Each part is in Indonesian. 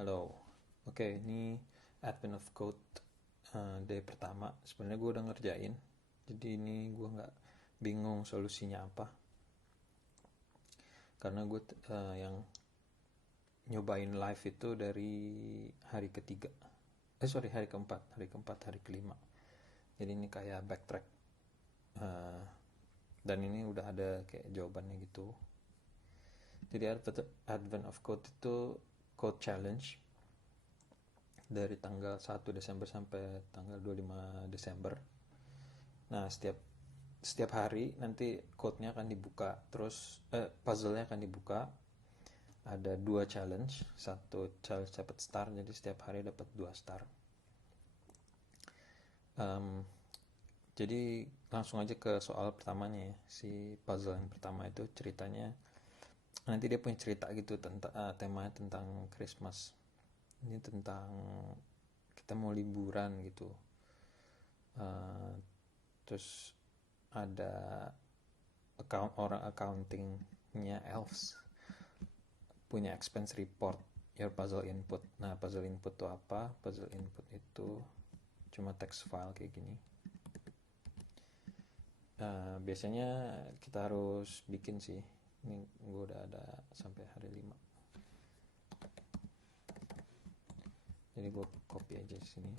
Halo. Oke, ini Advent of Code day pertama. Sebenarnya gue udah ngerjain, jadi ini gue nggak bingung solusinya apa. Karena gue yang nyobain live itu dari hari ketiga. Hari keempat, hari kelima. Jadi ini kayak backtrack. Eh, dan ini udah ada kayak jawabannya gitu. Jadi Advent of Code itu code challenge dari tanggal 1 Desember sampai tanggal 25 Desember. Nah, setiap hari nanti code-nya akan dibuka, terus puzzle-nya akan dibuka. Ada dua challenge, satu challenge dapat star, jadi setiap hari dapat 2 star. Em, jadi langsung aja ke soal pertamanya ya. Si puzzle yang pertama itu ceritanya, nanti dia punya cerita gitu tentang temanya tentang Christmas. Ini tentang kita mau liburan gitu. Eh, terus ada orang accountingnya elves punya expense report your puzzle input. Nah, puzzle input itu apa? Puzzle input itu cuma text file kayak gini. Biasanya kita harus bikin sih. Ini gue udah ada sampai hari 5. Jadi gue copy aja di sini.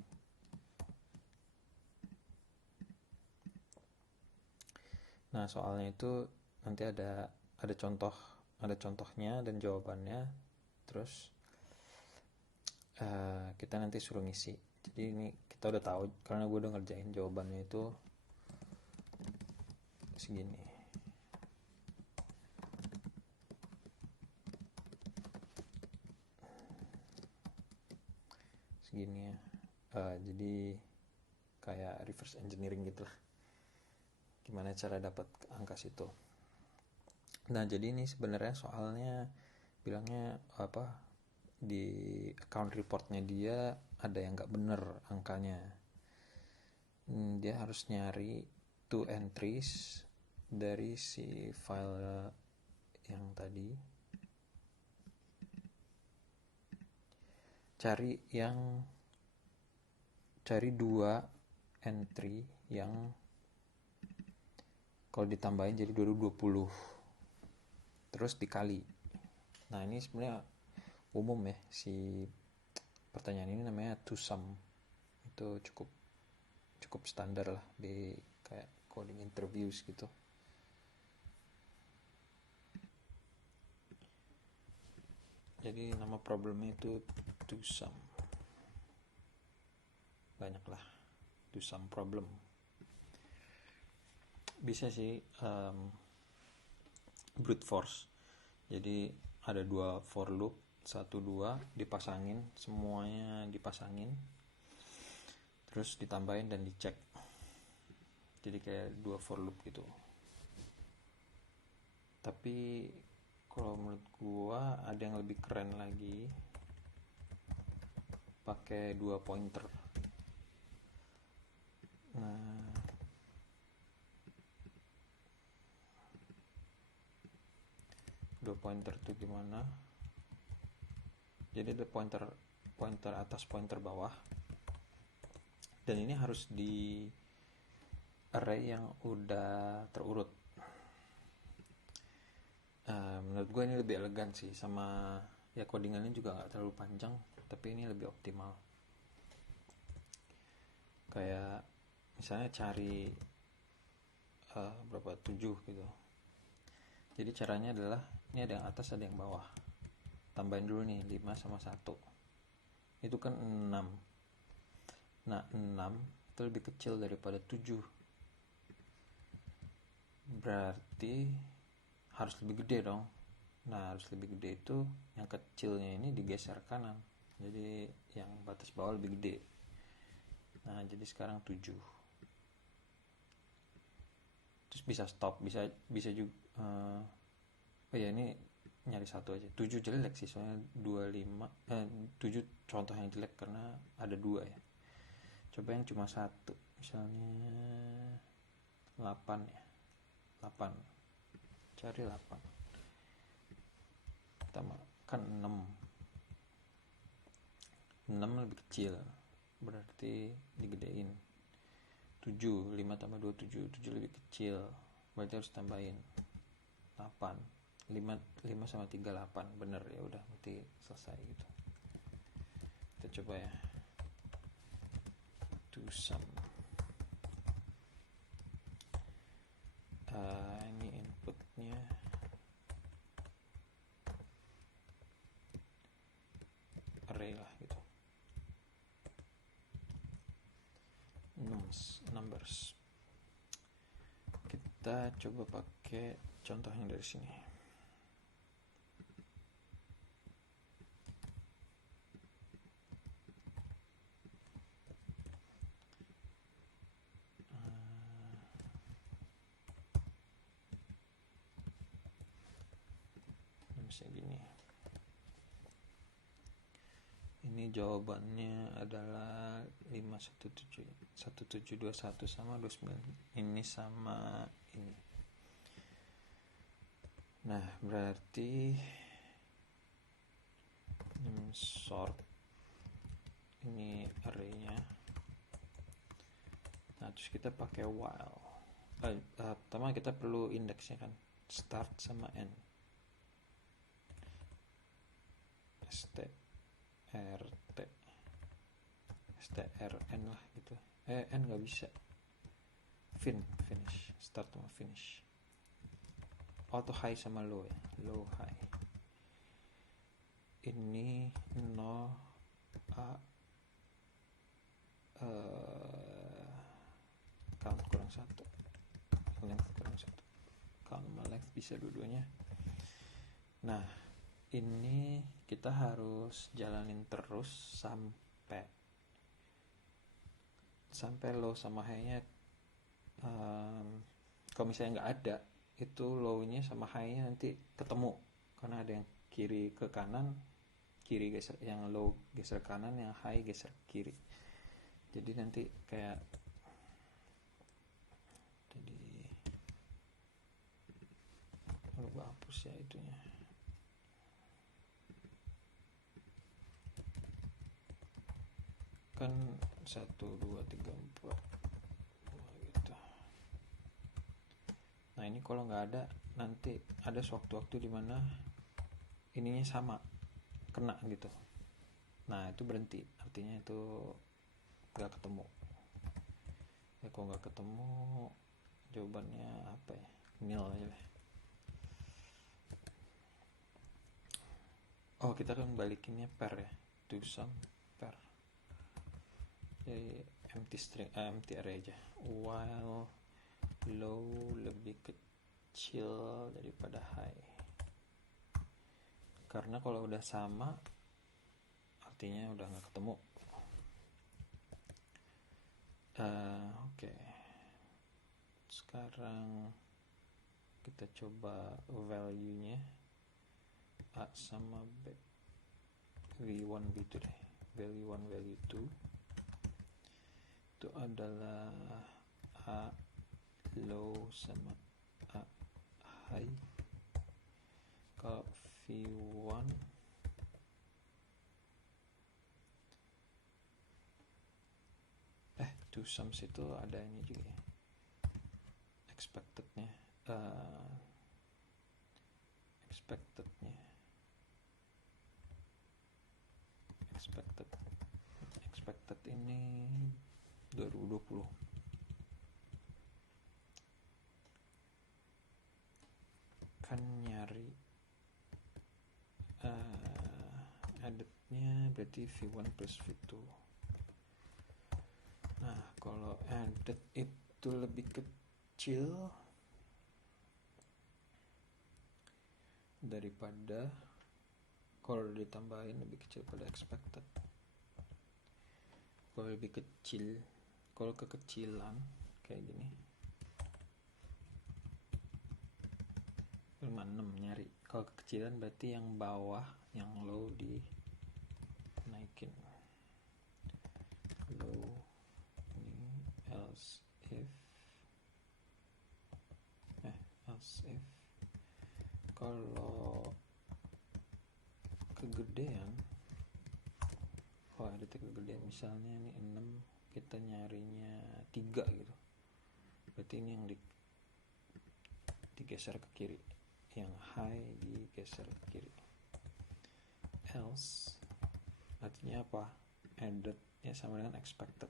Nah, soalnya itu nanti ada contoh, ada contohnya dan jawabannya. Terus kita nanti suruh ngisi. Jadi ini kita udah tahu karena gue udah ngerjain jawabannya itu segini. Segini ya. Jadi kayak reverse engineering gitu lah. Gimana cara dapat angka situ. Nah, jadi ini sebenarnya soalnya bilangnya apa, di account reportnya dia ada yang nggak bener angkanya. Dia harus nyari two entries dari si file yang tadi, cari dua entry yang kalau ditambahin jadi 2020 terus dikali. Nah, ini sebenarnya umum ya, si pertanyaan ini namanya to sum. Itu cukup standar lah di kayak coding interviews gitu. Jadi nama problemnya itu to sum. Banyak lah, to sum problem. Bisa sih brute force. Jadi ada dua for loop, 1 2 dipasangin, semuanya dipasangin, terus ditambahin dan dicek. Jadi kayak dua for loop gitu. Tapi kalau menurut gua ada yang lebih keren lagi, pakai 2 pointer. Nah, 2 pointer itu gimana? Jadi ada pointer atas, pointer bawah, dan ini harus di array yang udah terurut. Menurut gue ini lebih elegan sih, sama ya codingannya juga nggak terlalu panjang, tapi ini lebih optimal. Kayak misalnya cari berapa, 7 gitu. Jadi caranya adalah ini ada yang atas ada yang bawah, tambahin dulu nih 5 sama 1, itu kan 6. Nah, 6 itu lebih kecil daripada 7, berarti harus lebih gede dong. Nah, harus lebih gede itu yang kecilnya ini digeser kanan, jadi yang batas bawah lebih gede. Nah, jadi sekarang 7. Terus bisa stop, bisa juga oh ya, ini nyari satu aja. 7 jelek sih, soalnya 25 7 contoh yang jelek karena ada 2 ya. Coba yang cuma satu, misalnya 8 ya. 8, cari 8, kita kan 6. 6 lebih kecil, berarti digedein. 7, 5 tambah 2, 7 lebih kecil, berarti harus tambahin 8. 5 sama 3, 8. Bener ya, udah berarti selesai gitu. Kita coba ya. Do sum. Ini inputnya array lah gitu. Numbers. Kita coba pakai contoh yang dari sini. Misalnya gini. Ini jawabannya adalah 1721 sama 29. Ini sama ini. Nah, berarti sort ini array-nya. Nah, terus kita pakai while. Pertama kita perlu indeksnya kan, start sama end. strn lah gitu. N nggak bisa. Finish, start sama finish. Auto high sama low ya, low high. Ini 0 count kurang 1, length kurang 1. Count sama length bisa dua-duanya. Nah, ini kita harus jalanin terus sampai low sama high-nya. Kalau misalnya nggak ada, itu low-nya sama high-nya nanti ketemu, karena ada yang kiri ke kanan, kiri geser, yang low geser kanan, yang high geser kiri. Jadi nanti kayak lupa hapus ya itunya. Kan 1, 2, 3, 4 gitu. Nah, ini kalau nggak ada, nanti ada sewaktu-waktu dimana ininya sama, kena gitu. Nah, itu berhenti, artinya itu nggak ketemu. Ya, kalau nggak ketemu, jawabannya apa ya? Nil aja lah. Oh, kita kan balikinnya pair ya, do sum pair. Jadi empty array aja. While low lebih kecil daripada high. Karena kalau udah sama, artinya udah nggak ketemu. Oke. Sekarang kita coba value-nya A sama B. V1, V2 deh. Value 1, value 2 itu adalah A low sama A high. Kalau V1 to sums itu ada ini juga ya, expected ini 2020. Kan nyari added-nya berarti V1 plus V2. Nah, kalau added itu lebih kecil daripada, kalau ditambahin lebih kecil pada expected. Kalau lebih kecil, kalau kekecilan kayak gini 56 nyari. Kalau kekecilan berarti yang bawah, yang low dinaikin. Low ini else if kalau kegedean, detik kegedean, misalnya ini 6, kita nyarinya 3 gitu, berarti ini yang digeser ke kiri, yang high digeser ke kiri. Else artinya apa? Added ya sama dengan expected,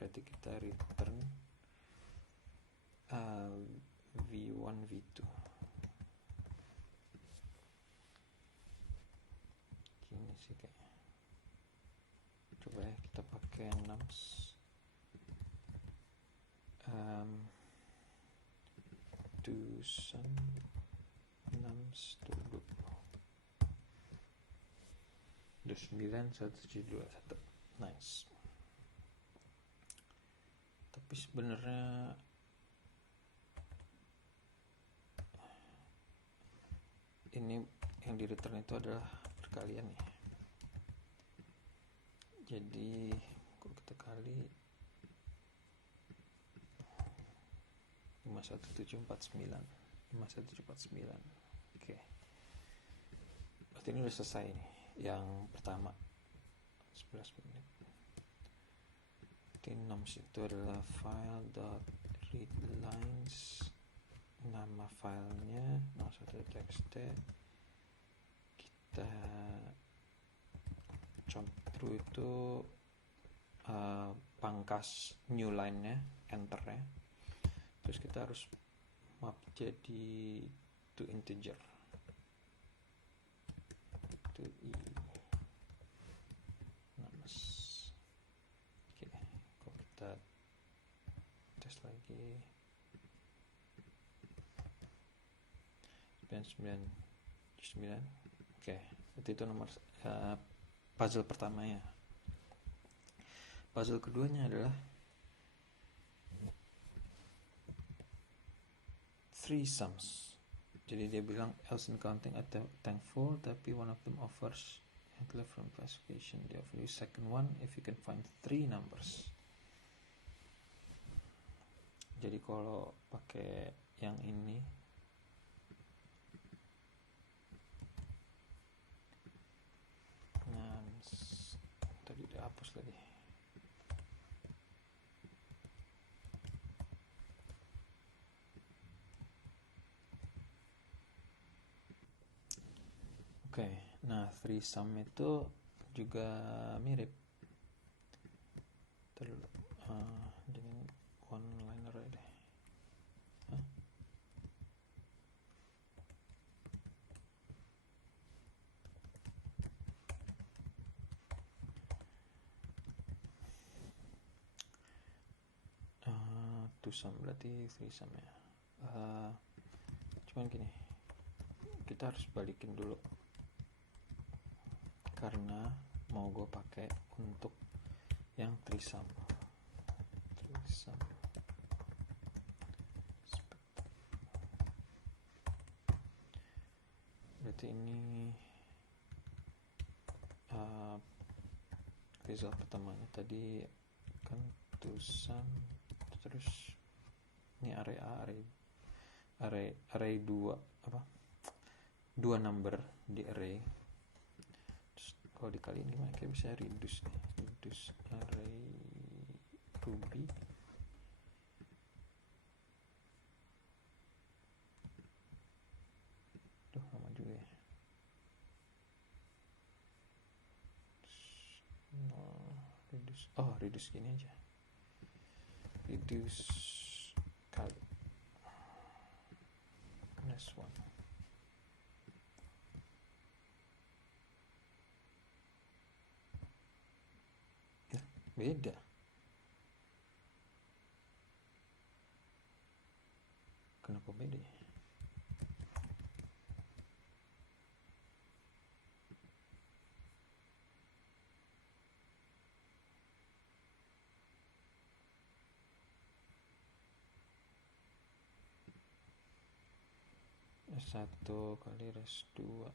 berarti kita return v1 v2. Gini sih kayaknya, coba ya kita pakai nums to sum nums dulu 291721. Nice. Tapi sebenarnya ini yang di return itu adalah perkalian ya. Jadi kalau kita kali 51749. Oke. Berarti ini udah selesai nih yang pertama 11 menit. Berarti nums itu adalah file.readlines, nama filenya 01.txt, kita jump through itu pangkas new line-nya, enter-nya, terus kita harus map jadi to integer, to i nums. Oke, kalau kita tes lagi 99. Oke, itu nomor puzzle pertamanya. Puzzle keduanya adalah 3 sums. Jadi dia bilang else in counting at thankful, tapi one of them offers clear from classification. They offer you second one if you can find 3 numbers. Jadi kalau pakai yang ini tadi udah hapus lagi. Oke, nah 3 sum itu juga mirip dengan one liner aja deh. Two sum berarti 3 sum ya. Cuman gini, kita harus balikin dulu karena mau gue pakai untuk yang 3 sum. Berarti ini result pertamanya tadi kan 2 sum, terus ini array A, array 2 apa? 2 number di array. Terus kalau dikaliin gimana? Kayak bisa reduce nih. Reduce array Ruby. Duh, lama juga ya. Reduce gini aja. Reduce kali plus 1. Nah, beda. Kenapa beda ya? S1 kali res 2.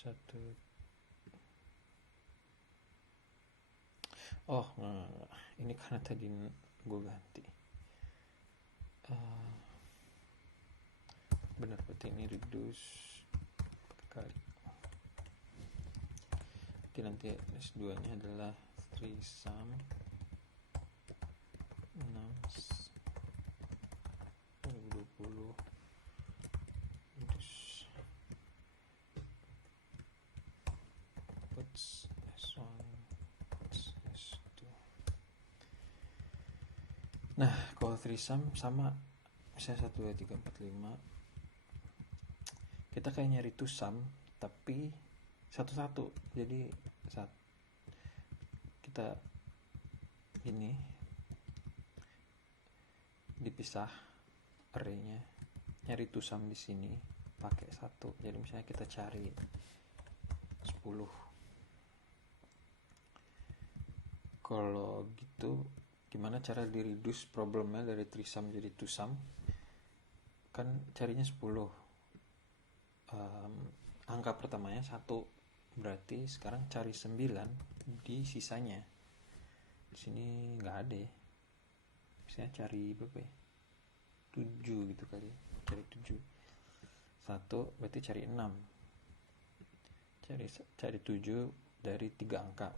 Satu. Ini karena tadi gue ganti. Benar, berarti ini reduce kali. Oke, nanti S2 nya adalah 3 sum 6 2020 reduce puts S1 puts S2. Nah, kalau 3 sum sama misalnya 1 2 3 4 5, kita kayak nyari 2 sum tapi satu-satu. Jadi saat kita ini dipisah array-nya, nyari 2 sum di sini pakai 1. Jadi misalnya kita cari 10. Kalau gitu gimana cara di-reduce problemnya dari 3 sum jadi 2 sum? Kan carinya 10. Angka pertamanya 1, berarti sekarang cari 9 di sisanya. Di sini nggak ada ya. Misalnya cari berapa ya? 7 gitu kali. Cari 7. 1 berarti cari 6. Cari 7 dari 3 angka.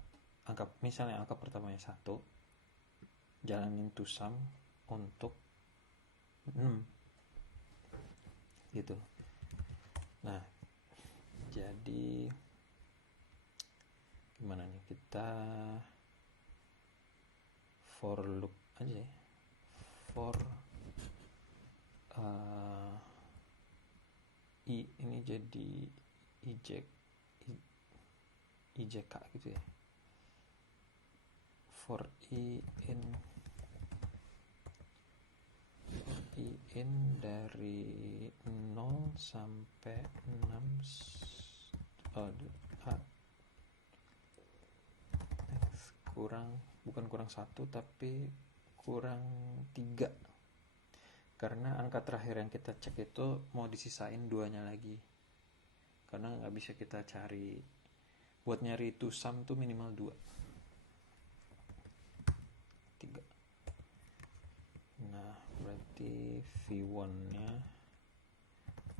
Misalnya angka pertamanya 1, jalanin 2 sum untuk 6. Gitu. Nah, jadi gimana nih, kita for loop aja ya. For i ini jadi ijk gitu ya. For i in dari 0 sampai 6 bukan kurang 1 tapi kurang 3, karena angka terakhir yang kita cek itu mau disisain 2-nya lagi, karena nggak bisa kita cari, buat nyari 2 sum tuh minimal 2 3. Nah, berarti V1 nya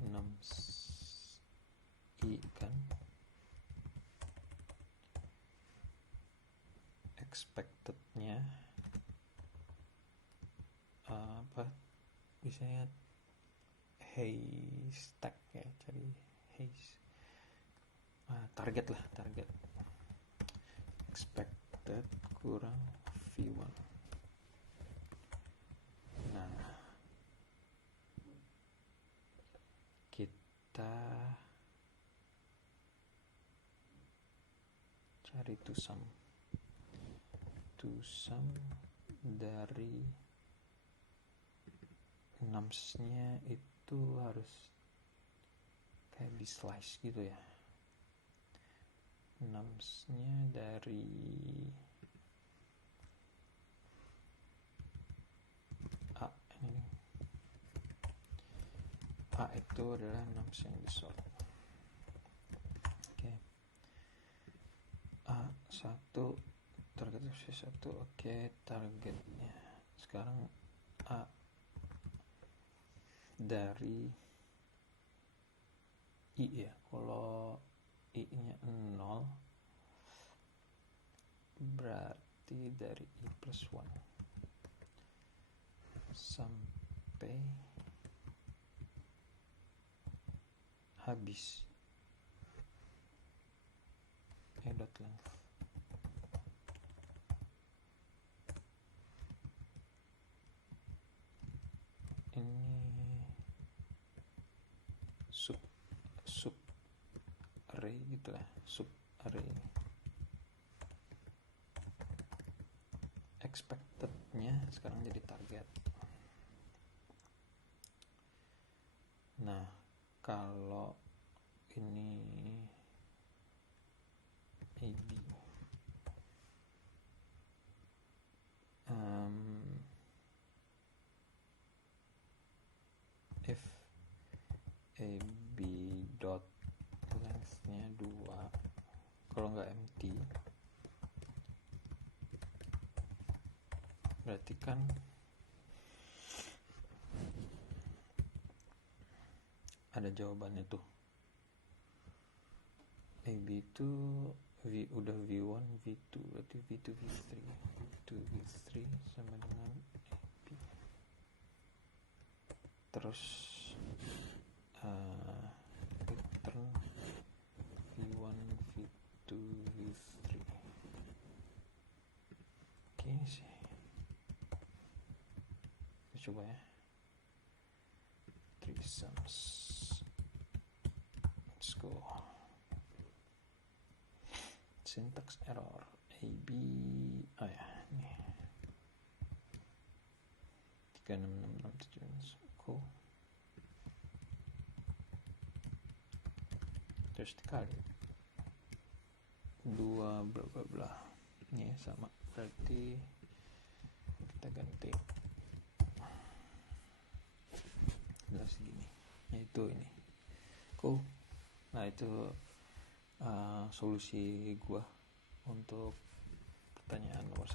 6i kan, expected nya apa biasanya haystack ya, cari target expected kurang V1. Nah, kita cari 2 sum dari 6-nya itu harus kayak di slice gitu ya. 6-nya dari A ini. A itu adalah 6 yang disort. Oke. A1 target C1. Oke, targetnya sekarang A dari I ya. Kalau I nya 0 berarti dari I plus 1 sampai habis dot length. Ini sub array gitu lah, sub array. Expected-nya sekarang jadi target. Nah, kalau ini AB if AB dot length-nya 2, kalau nggak empty berarti kan ada jawabannya tuh. AB itu udah V1 V2, berarti V2 V3 V2 V3 sama dengan AB. Terus return V1 V2 V3. Gini sih, kita coba ya. 3 sums, let's go. Syntax error AB, ya ini 36667, cool. Terus dikali 2 bla bla bla, ini sama, berarti kita ganti segini, yaitu ini, cool. Nah itu solusi gua untuk pertanyaan nomor